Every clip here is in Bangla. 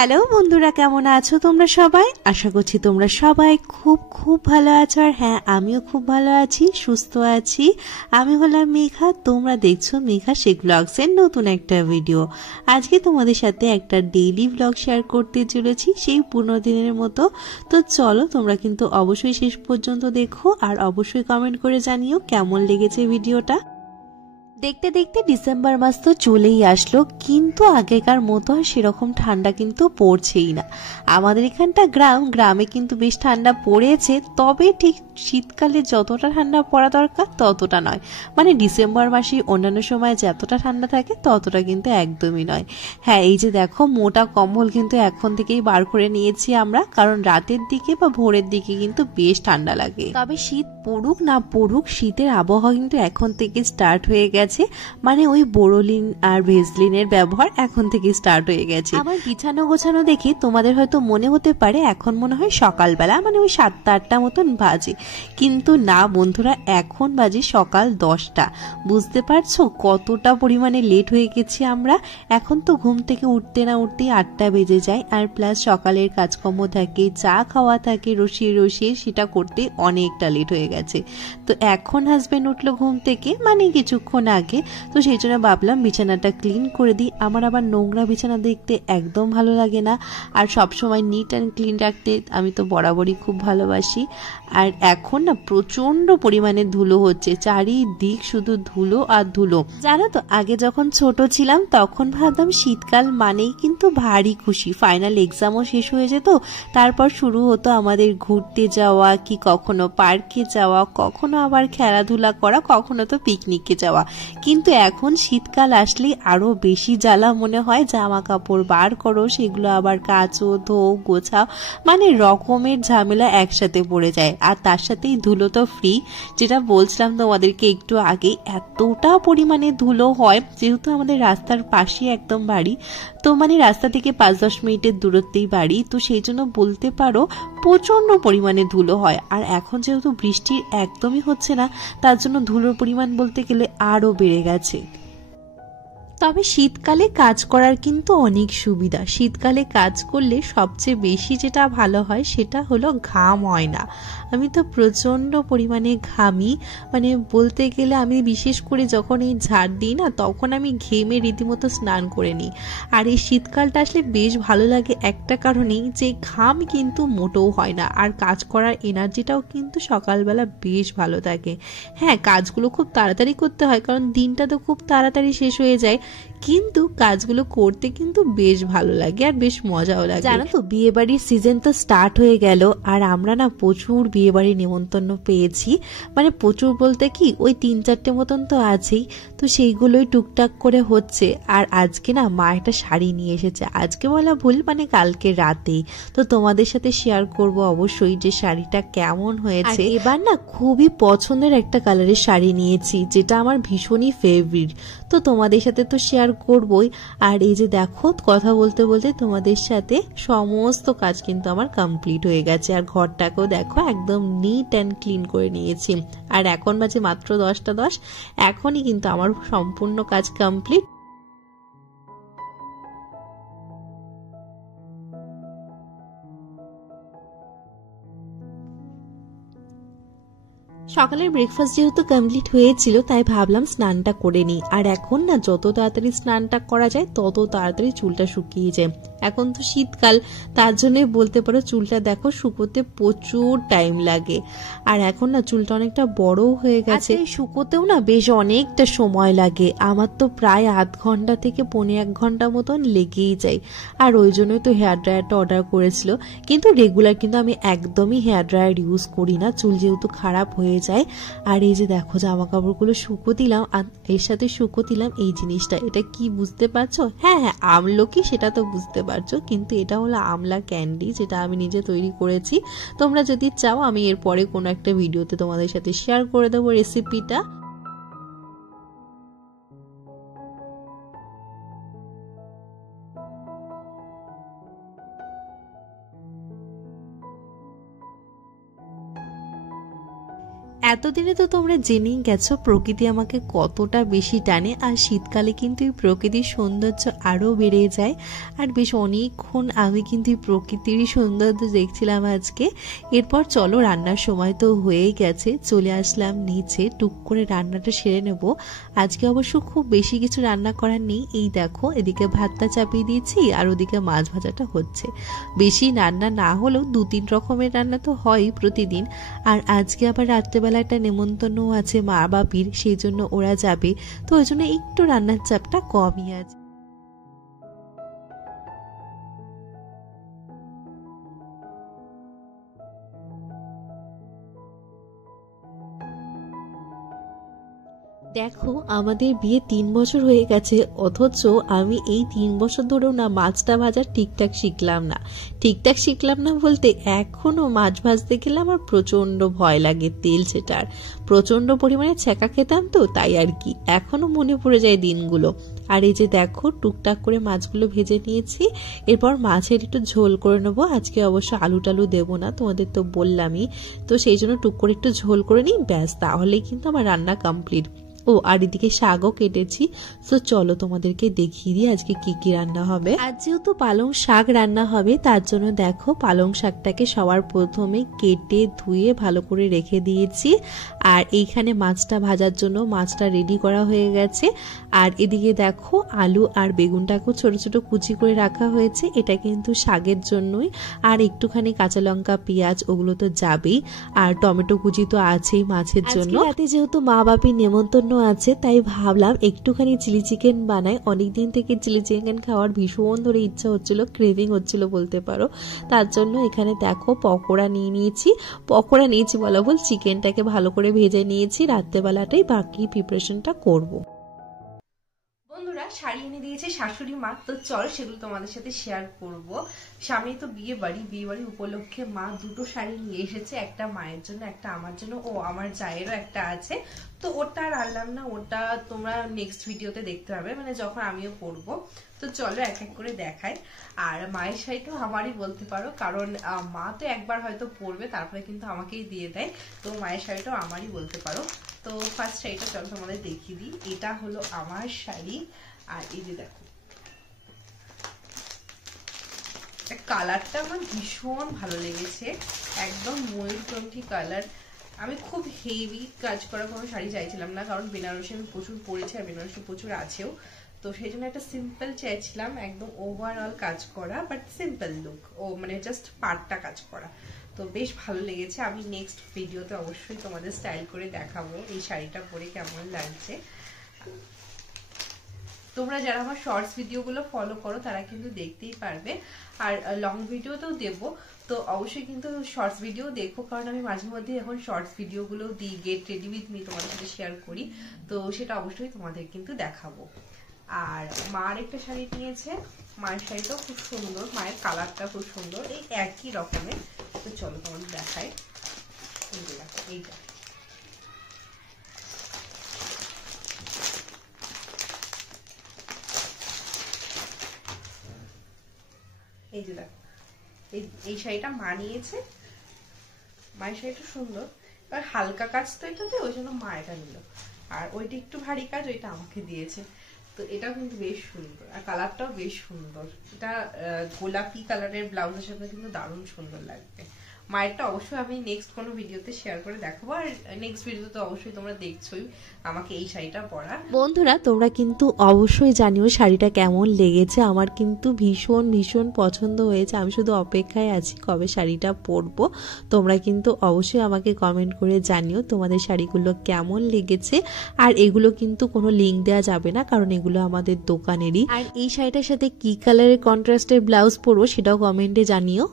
হ্যালো বন্ধুরা, কেমন আছো তোমরা সবাই? আশা করছি তোমরা সবাই খুব খুব ভালো আছো। আর হ্যাঁ, আমিও খুব ভালো আছি, সুস্থ আছি। আমি হলাম মেঘা, তোমরা দেখছো মেঘা শেখ ব্লগসের নতুন একটা ভিডিও। আজকে তোমাদের সাথে একটা ডেইলি ব্লগ শেয়ার করতে চলেছি, সেই পুরনো দিনের মতো। তো চলো, তোমরা কিন্তু অবশ্যই শেষ পর্যন্ত দেখো আর অবশ্যই কমেন্ট করে জানিও কেমন লেগেছে ভিডিওটা। দেখতে দেখতে ডিসেম্বর মাস তো চলেই আসলো, কিন্তু আগেকার মতো আর সেরকম ঠান্ডা কিন্তু পড়ছেই না। আমাদের এখানটা গ্রামে কিন্তু বেশ ঠান্ডা পড়েছে, তবে ঠিক শীতকালে যতটা ঠান্ডা পড়া দরকার ততটা নয়। মানে ডিসেম্বর মাসে অন্যান্য সময় যতটা ঠান্ডা থাকে ততটা কিন্তু একদমই নয়। হ্যাঁ, এই যে দেখো, মোটা কম্বল কিন্তু এখন থেকেই বার করে নিয়েছি আমরা, কারণ রাতের দিকে বা ভোরের দিকে কিন্তু বেশ ঠান্ডা লাগে। তবে শীত পড়ুক না পড়ুক, শীতের আবহাওয়া কিন্তু এখন থেকে স্টার্ট হয়ে গেছে। মানে ওই বোরোলিন আর ভেসলিনের ব্যবহার এখন থেকে স্টার্ট হয়ে গেছে। আমার বিছানো গোছানো দেখে তোমাদের হয়তো মনে হতে পারে এখন মনে হয় সকালবেলা, মানে ওই 7টা-8টা মতন বাজে, কিন্তু না বন্ধুরা, এখন বাজে সকাল 10টা। বুঝতে পারছো কতটা পরিমাণে লেট হয়ে গেছি আমরা। এখন তো ঘুম থেকে উঠতে না উঠতেই 8টা বেজে যায়, আর প্লাস সকালের কাজকর্ম থাকে, চা খাওয়া থাকে রসিয়ে রসিয়ে, সেটা করতে অনেকটা লেট হয়ে গেছে। তো এখন হাজবেন্ড উঠলো ঘুম থেকে, মানে কিছুক্ষণ আগে। তো সেই জন্য ভাবলাম বিছানাটা ক্লিন করে দিই। আমার আবার নোংরা বিছানা দেখতে একদম ভালো লাগে না, আর সব সময় নিট অ্যান্ড ক্লিন রাখতে আমি তো বরাবরই খুব ভালোবাসি। আর এখন না প্রচন্ড পরিমাণে ধুলো হচ্ছে, চারিদিক শুধু ধুলো আর ধুলো। জানো তো, আগে যখন ছোট ছিলাম তখন ভাবতাম শীতকাল মানেই কিন্তু ভারী খুশি, ফাইনাল এক্সামও শেষ হয়ে যেত, তারপর শুরু হতো আমাদের ঘুরতে যাওয়া, কি কখনো পার্কে যাওয়া, কখনো আবার খেলাধুলা করা, কখনো তো পিকনিকে যাওয়া। কিন্তু এখন শীতকাল আসলেই আরো বেশি জ্বালা মনে হয়। জামা কাপড় বার করো, সেগুলো আবার কাচো, ধো, গোছাও, মানে রকমের ঝামেলা একসাথে পড়ে যায়। আর তার সাথেই ধুলো তো ফ্রি, যেটা বলছিলাম তোমাদেরকে একটু আগে, এতটা পরিমাণে ধুলো হয়, যেহেতু আমাদের রাস্তার পাশে একদম বাড়ি, তো মানে রাস্তা থেকে 5-10 মিনিটের দূরত্বেই বাড়ি, তো সেই জন্য বলতে পারো প্রচন্ড পরিমাণে ধুলো হয়। আর এখন যেহেতু বৃষ্টি একদমই হচ্ছে না, তার জন্য ধুলোর পরিমাণ বলতে গেলে আরো বেড়ে গেছে। তবে শীতকালে কাজ করার কিন্তু অনেক সুবিধা। শীতকালে কাজ করলে সবচেয়ে বেশি যেটা ভালো হয় সেটা হলো ঘাম হয় না। আমি তো প্রচণ্ড পরিমাণে ঘামি, মানে বলতে গেলে আমি বিশেষ করে যখন এই ঝাড় দিই না, তখন আমি ঘেমে রীতিমতো স্নান করে নিই। আর এই শীতকালটা আসলে বেশ ভালো লাগে একটা কারণেই, যে ঘাম কিন্তু মোটেও হয় না, আর কাজ করার এনার্জিটাও কিন্তু সকালবেলা বেশ ভালো থাকে। হ্যাঁ, কাজগুলো খুব তাড়াতাড়ি করতে হয়, কারণ দিনটা তো খুব তাড়াতাড়ি শেষ হয়ে যায়, কিন্তু কাজগুলো করতে কিন্তু বেশ ভালো লাগে আর বেশ মজাও লাগে। জানো তো, বিয়ে বাড়ির সিজন তো স্টার্ট হয়ে গেল, আর আমরা না প্রচুর বিয়ে বাড়ির নিমন্ত্রণ পেয়েছি। মানে প্রচুর বলতে কি, ওই 3-4টে মতন তো আছেই, তো সেইগুলোই টুকটাক করে হচ্ছে। আর আজকে না মা একটা শাড়ি নিয়ে এসেছে, আজকে বলা ভুল, মানে কালকে রাতেই। তো তোমাদের সাথে শেয়ার করব অবশ্যই যে শাড়িটা কেমন হয়েছে। এবার না খুবই পছন্দের একটা কালারের শাড়ি নিয়েছি, যেটা আমার ভীষণই ফেভারিট, তো তোমাদের সাথে তো শেয়ার করবই। আর এই যে দেখো, কথা বলতে বলতে তোমাদের সাথে সমস্ত কাজ কিন্তু আমার কমপ্লিট হয়ে গেছে, আর ঘরটাকেও দেখো একদম নিট অ্যান্ড ক্লিন করে নিয়েছি। আর এখন বাজে মাত্র 10টা 10, এখনই কিন্তু আমার সম্পূর্ণ কাজ কমপ্লিট। সকালের ব্রেকফাস্ট যেহেতু কমপ্লিট হয়েছিল, তাই ভাবলাম স্নানটা করে নিই। আর এখন না যত তাড়াতাড়ি স্নানটা করা যায় তত তাড়াতাড়ি চুলটা শুকিয়ে যায়। এখন তো শীতকাল, তার জন্যই বলতে পারো চুলটা দেখো শুকোতে প্রচুর টাইম লাগে। আর এখন না চুলটা অনেকটা বড়ও হয়ে গেছে, শুকোতেও না বেশ অনেকটা সময় লাগে। আমার তো প্রায় আধ ঘন্টা থেকে 1.25 ঘন্টা মতন লেগেই যায়। আর ওই জন্যই তো হেয়ার ড্রায়ারটা অর্ডার করেছিল, কিন্তু রেগুলার কিন্তু আমি একদমই হেয়ার ড্রায়ার ইউজ করি না, চুল যেহেতু খারাপ হয়ে যায়। আর এই যে দেখো, জামা কাপড়গুলো শুকো দিলাম, আর এর সাথে শুকো দিলাম এই জিনিসটা, এটা কি বুঝতে পারছো? হ্যাঁ হ্যাঁ, আমলকি, সেটা তো বুঝতে পারছো, কিন্তু এটা হলো আমলা ক্যান্ডি, যেটা আমি নিজে তৈরি করেছি। তোমরা যদি চাও আমি এরপরে কোনো একটা ভিডিওতে তোমাদের সাথে শেয়ার করে দেবো রেসিপিটা। এতদিনে তো তোমরা জেনেই গেছো প্রকৃতি আমাকে কতটা বেশি টানে, আর শীতকালে কিন্তু এই প্রকৃতির সৌন্দর্য আরও বেড়ে যায়। আর বেশ অনেকক্ষণ আমি কিন্তু এই প্রকৃতিরই সৌন্দর্য দেখছিলাম আজকে। এরপর চলো, রান্নার সময় তো হয়েই গেছে, চলে আসলাম নিচে, টুক করে রান্নাটা সেরে নেব। আজকে অবশ্য খুব বেশি কিছু রান্না করার নেই। এই দেখো, এদিকে ভাতটা চাপিয়ে দিয়েছি আর ওদিকে মাছ ভাজাটা হচ্ছে। বেশি রান্না না হলেও 2-3 রকমের রান্না তো হয়ই প্রতিদিন। আর আজকে আবার রাত্রেবেলা একটা নেমন্তন্ন আছে মা বাপির, সেই জন্য ওরা যাবে, তো ওই জন্য একটু রান্নার চাপটা কমই আছে। দেখো, আমাদের বিয়ে 3 বছর হয়ে গেছে, অথচ আমি এই 3 বছর ধরেও না মাছটা ভাজা ঠিকঠাক শিখলাম না। ঠিকঠাক শিখলাম না বলতে, এখনো মাছ ভাজতে গেলে আমার প্রচন্ড ভয় লাগে, তেল সেটার প্রচন্ড পরিমাণে ছ্যাঁকা খেতাম, তো তাই আর কি এখনো মনে পড়ে যায় দিনগুলো। আর এই যে দেখো, টুকটাক করে মাছগুলো ভেজে নিয়েছি, এরপর মাছের একটু ঝোল করে নেবো। আজকে অবশ্য আলু টালু দেবো না, তোমাদের তো বললামই, তো সেই জন্য টুক করে একটু ঝোল করে নিই, ব্যাস, তাহলেই কিন্তু আমার রান্না কমপ্লিট। ও আর এদিকে শাকও কেটেছি, তো চলো তোমাদেরকে দেখিয়ে দিই আজকে কি কি রান্না হবে। আজ যেহেতু পালং শাক রান্না হবে, তার জন্য দেখো পালং শাকটাকে সবার প্রথমে কেটে ধুয়ে ভালো করে রেখে দিয়েছি। আর এইখানে মাছটা ভাজার জন্য মাছটা রেডি করা হয়ে গেছে। আর এদিকে দেখো, আলু আর বেগুনটাকেও ছোট ছোট কুচি করে রাখা হয়েছে, এটা কিন্তু শাকের জন্যই। আর একটুখানি কাঁচা লঙ্কা, পেঁয়াজ ওগুলো তো যাবেই, আর টমেটো কুচি তো আছেই মাছের জন্য। রাতে যেহেতু মা বাপির নেমন্তন্ন আছে, তাই ভাবলাম একটুখানি চিলি চিকেন বানাই। অনেকদিন থেকে চিলি চিকেন খাওয়ার ভীষণ ধরে ইচ্ছা হচ্ছিল, ক্রেভিং হচ্ছিল বলতে পারো। তার জন্য এখানে দেখো পকোড়া নিয়েছি বলা ভুল, চিকেনটাকে ভালো করে ভেজে নিয়েছি। রাত্রেবেলাটাই বাকি প্রিপারেশনটা করব। বন্ধুরা, শাড়ি এনে দিয়েছে শাশুড়ি মা, তো চল সেগুলো তোমাদের সাথে শেয়ার করব। সামনে তো বিয়ে বাড়ি উপলক্ষে মা দুটো শাড়ি নিয়ে এসেছে, একটা মায়ের জন্য, একটা আমার জন্য, ও আমার জায়েরও একটা আছে। তো ওটা আর আনলাম না, ওটা তোমরা নেক্সট ভিডিওতে দেখতে পাবে, মানে যখন আমিও পরবো। তো চলো এক এক করে দেখাই। আর মায়ের শাড়িটাও আমারই বলতে পারো, কারণ মা তো একবার হয়তো পরবে, তারপরে কিন্তু আমাকেই দিয়ে দেয়, তো মায়ের শাড়িটাও আমারই বলতে পারো। তো ফার্স্ট শাড়িটা চলো তোমাদের দেখিয়ে দিই। এটা হলো আমার শাড়ি, আর এই যে দেখো, কালারটা আমার ভীষণ ভালো লেগেছে, একদম ময়ূরকণ্ঠী কালার। আমি খুব হেভি কাজ করা কোনো শাড়ি চাইছিলাম না, কারণ বেনারসি আমি প্রচুর পরেছি আর বেনারসি প্রচুর আছেও, তো সেই জন্য একটা সিম্পল চাইছিলাম, একদম ওভারঅল কাজ করা, বাট সিম্পল লুক, ও মানে জাস্ট পাড়টা কাজ করা। তো বেশ ভালো লেগেছে। আমি নেক্সট ভিডিওতে অবশ্যই তোমাদের স্টাইল করে দেখাবো এই শাড়িটা পরে কেমন লাগছে। তোমরা যারা আমার শর্টস ভিডিওগুলো ফলো করো তারা কিন্তু দেখতেই পারবে, আর লং ভিডিওতেও দেবো, তো অবশ্যই কিন্তু শর্টস ভিডিও দেখো, কারণ আমি মাঝে মধ্যে এখন শর্টস ভিডিওগুলো দিই, গেট রেডি উইথ মি তোমাদের সাথে শেয়ার করি, তো সেটা অবশ্যই তোমাদের কিন্তু দেখাবো। আর মার একটা শাড়ি নিয়েছে, মায়ের শাড়িটাও খুব সুন্দর, মায়ের কালারটা খুব সুন্দর, এই একই রকমের। তো চলো তোমাদের দেখাই, এইটা এই যে দেখো, এই শাড়িটা মা নিয়েছে, মায়ের শাড়িটা সুন্দর, এবার হালকা কাজ তো এটাতে, ওই জন্য মা এটা নিল। আর ওইটা একটু ভারী কাজ, ওইটা আমাকে দিয়েছে। তো এটাও কিন্তু বেশ সুন্দর, আর কালারটাও বেশ সুন্দর, এটা গোলাপি কালারের ব্লাউজের সাথে কিন্তু দারুণ সুন্দর লাগবে। মায়েরটা অবশ্যই আমি নেক্সট কোনো ভিডিওতে শেয়ার করে দেখাবো, আর নেক্সট ভিডিওতে অবশ্যই তোমরা দেখছোই আমাকে এই শাড়িটা পরা। বন্ধুরা, তোমরা কিন্তু অবশ্যই জানিও শাড়িটা কেমন লেগেছে, আমার কিন্তু ভীষণ ভীষণ পছন্দ হয়েছে। আমি শুধু অপেক্ষায় আছি কবে শাড়িটা পরবো। তোমরা কিন্তু অবশ্যই আমাকে কমেন্ট করে জানিও তোমাদের শাড়িগুলো কেমন লেগেছে। আর এগুলো কিন্তু কোনো লিঙ্ক দেওয়া যাবে না, কারণ এগুলো আমাদের দোকানেরই। আর এই শাড়িটার সাথে কি কালারের কন্ট্রাস্টের ব্লাউজ পরবো সেটাও কমেন্টে জানিও।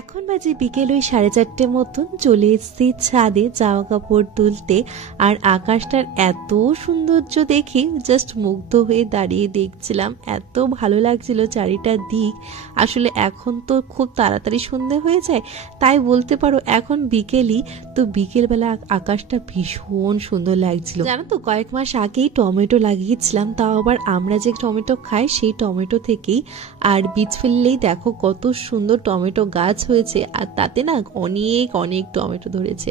এখন বাজে বিকেল ওই 4:30 মতন। চলে এসেছি ছাদে জামা কাপড় তুলতে, আর আকাশটার এত সৌন্দর্য দেখে জাস্ট মুগ্ধ হয়ে দাঁড়িয়ে দেখছিলাম। এত ভালো লাগছিল চারিটা দিক। আসলে এখন তো খুব তাড়াতাড়ি সন্ধে হয়ে যায়, তাই বলতে পারো এখন বিকেলই তো। বিকেলবেলা আকাশটা ভীষণ সুন্দর লাগছিল। জানো তো, কয়েক মাস আগেই টমেটো লাগিয়েছিলাম, তাও আবার আমরা যে টমেটো খাই সেই টমেটো থেকেই। আর বীজ ফেললেই দেখো কত সুন্দর টমেটো গাছ হয়েছে, আর তাতে না অনেক অনেক টমেটো ধরেছে।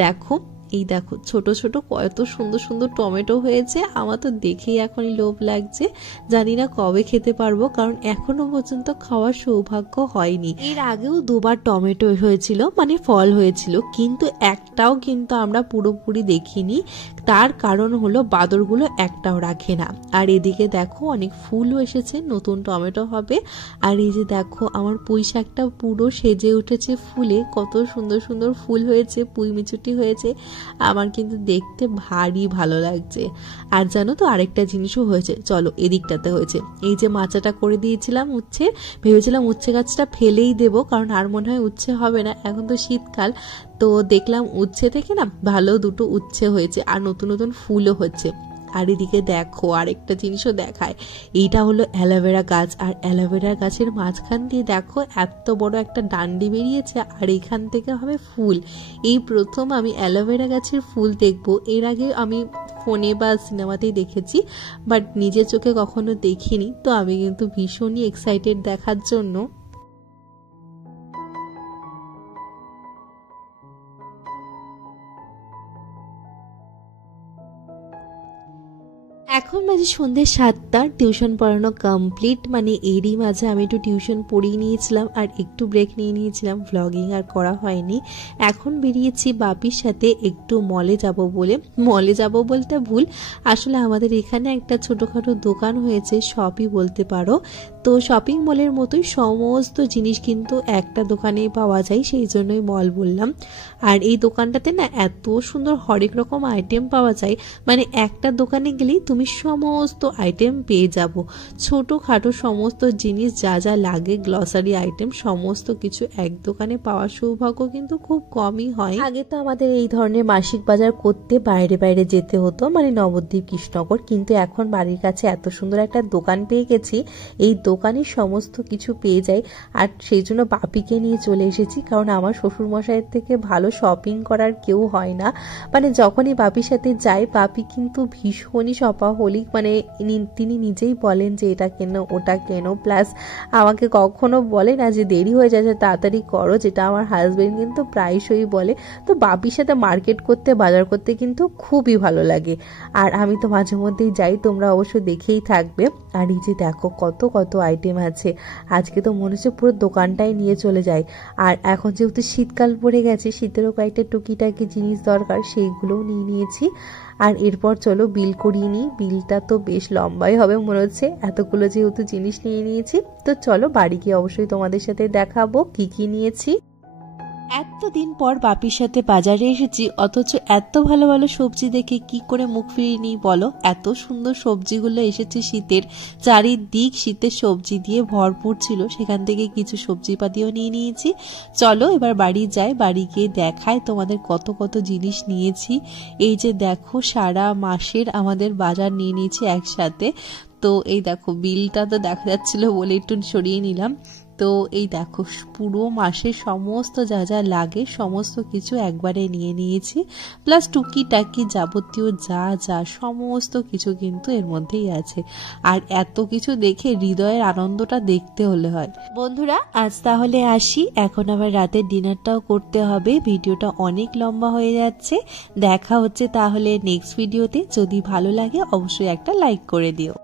দেখো, এই দেখো ছোট ছোট কত সুন্দর সুন্দর টমেটো হয়েছে। আমার তো দেখেই এখনই লোভ লাগছে। জানি না কবে খেতে পারবো, কারণ এখনো পর্যন্ত খাওয়ার সৌভাগ্য হয়নি। এর আগেও 2বার টমেটো হয়েছিল, মানে ফল হয়েছিল, কিন্তু একটাও কিন্তু আমরা পুরোপুরি দেখিনি। তার কারণ হলো বাদরগুলো একটাও রাখে না। আর এদিকে দেখো অনেক ফুলও এসেছে, নতুন টমেটো হবে। আর এই যে দেখো আমার পুঁই শাকটা পুরো সেজে উঠেছে ফুলে, কত সুন্দর সুন্দর ফুল হয়েছে, পুঁই মিচুটি হয়েছে। আমার কিন্তু দেখতে ভারী ভালো লাগছে। আর জানো তো আরেকটা জিনিসও হয়েছে, চলো এদিকটাতে হয়েছে। এই যে মাচাটা করে দিয়েছিলাম উচ্ছে, ভেবেছিলাম উচ্ছে গাছটা ফেলেই দেবো, কারণ আর মনে হয় উচ্ছে হবে না, এখন তো শীতকাল। তো দেখলাম উচ্ছে থেকে না ভালো 2টো উচ্ছে হয়েছে, আর নতুন নতুন ফুলও হচ্ছে। আর এদিকে দেখো আরেকটা জিনিসও দেখায়, এইটা হলো অ্যালোভেরা গাছ। আর অ্যালোভেরা গাছের মাঝখান দিয়ে দেখো এত বড় একটা ডান্ডি বেরিয়েছে, আর এইখান থেকে হবে ফুল। এই প্রথম আমি অ্যালোভেরা গাছের ফুল দেখবো। এর আগে আমি ফোনে বা সিনেমাতেই দেখেছি, বাট নিজের চোখে কখনো দেখিনি। তো আমি কিন্তু ভীষণই এক্সাইটেড দেখার জন্য। এখন বাজে সন্ধ্যে 7টা। টিউশন পড়ানো কমপ্লিট, মানে এরই মাঝে আমি একটু টিউশন পড়িয়ে নিয়েছিলাম আর একটু ব্রেক নিয়ে নিয়েছিলাম, ভ্লগিং আর করা হয়নি। এখন বেরিয়েছি বাপির সাথে একটু মলে যাব বলে। মলে যাব বলতে ভুল, আসলে আমাদের এখানে একটা ছোটোখাটো দোকান হয়েছে, শপই বলতে পারো। তো শপিং মলের মতোই সমস্ত জিনিস কিন্তু একটা দোকানেই পাওয়া যায়, সেই জন্যই মল বললাম। আর এই দোকানটাতে না এত সুন্দর হরেক রকম আইটেম পাওয়া যায়, মানে একটা দোকানে গেলেই তুমি সমস্ত আইটেম পেয়ে যাব। ছোটখাটো সমস্ত জিনিস যা যা লাগে, গ্লসারি আইটেম সমস্ত কিছু এক দোকানে পাওয়ার সৌভাগ্য কিন্তু খুব কমই হয়। আগে তো আমাদের এই ধরনের মাসিক বাজার করতে বাইরে বাইরে যেতে হতো, মানে নবদ্বীপ, কৃষ্ণনগর। কিন্তু এখন বাড়ির কাছে এত সুন্দর একটা দোকান পেয়ে গেছি, এই দোকানে সমস্ত কিছু পেয়ে যায়। আর সেই জন্য বাপিকে নিয়ে চলে এসেছি, কারণ আমার শ্বশুর মশাইয়ের থেকে ভালো শপিং করার কেউ হয় না। মানে যখনই বাপির সাথে যাই, বাপি কিন্তু ভীষণই শপাহলিক, মানে তিনি নিজেই বলেন যে এটা কেন ওটা কেন, প্লাস আমাকে কখনো বলে না যে দেরি হয়ে যাচ্ছে তাড়াতাড়ি করো, যেটা আমার হাজবেন্ড কিন্তু প্রায়শই বলে। তো বাপির সাথে মার্কেট করতে, বাজার করতে কিন্তু খুবই ভালো লাগে। আর আমি তো মাঝে মধ্যেই যাই, তোমরা অবশ্য দেখেই থাকবে। আর এই যে দেখো কত কত আইটেম আছে, আজকে তো মনে হচ্ছে পুরো দোকানটাই নিয়ে চলে যায়। আর এখন যেহেতু শীতকাল পড়ে গেছে, শীতেরও কয়েকটা টুকিটাকি জিনিস দরকার, সেইগুলোও নিয়ে নিয়েছি। আর এরপর চলো বিল করিয়ে নিই। বিলটা তো বেশ লম্বাই হবে মনে হচ্ছে, এতগুলো যেহেতু জিনিস নিয়ে নিয়েছি। তো চলো বাড়ি গিয়ে অবশ্যই তোমাদের সাথে দেখাবো কি কি নিয়েছি। এতদিন পর বাপির সাথে বাজারে এসেছি, অথচ এত ভালো ভালো সবজি দেখে কি করে মুখ ফিরিয়ে নিই বলো। এত সুন্দর সবজিগুলো এসেছে শীতের, চারিদিক শীতের সবজি দিয়ে ভরপুর ছিল, সেখান থেকে কিছু সবজিপাতিও নিয়ে নিয়েছি। চলো এবার বাড়ি যাই, বাড়ি গিয়ে দেখাই তোমাদের কত কত জিনিস নিয়েছি। এই যে দেখো সারা মাসের আমাদের বাজার নিয়ে নিয়েছি একসাথে। তো এই দেখো বিলটা তো দেখা যাচ্ছিল বলে একটু সরিয়ে নিলাম। তো এই দেখো পুরো মাসে সমস্ত যা যা লাগে সমস্ত কিছু একবারে নিয়ে নিয়েছি, প্লাস টুকিটাকি যাবতীয় যা যা সমস্ত কিছু কিন্তু এর মধ্যেই আছে। আর এত কিছু দেখে হৃদয়ের আনন্দটা দেখতে হলে হয়। বন্ধুরা আজ তাহলে আসি, এখন আবার রাতের ডিনারটাও করতে হবে। ভিডিওটা অনেক লম্বা হয়ে যাচ্ছে, দেখা হচ্ছে তাহলে নেক্সট ভিডিওতে। যদি ভালো লাগে অবশ্যই একটা লাইক করে দিও।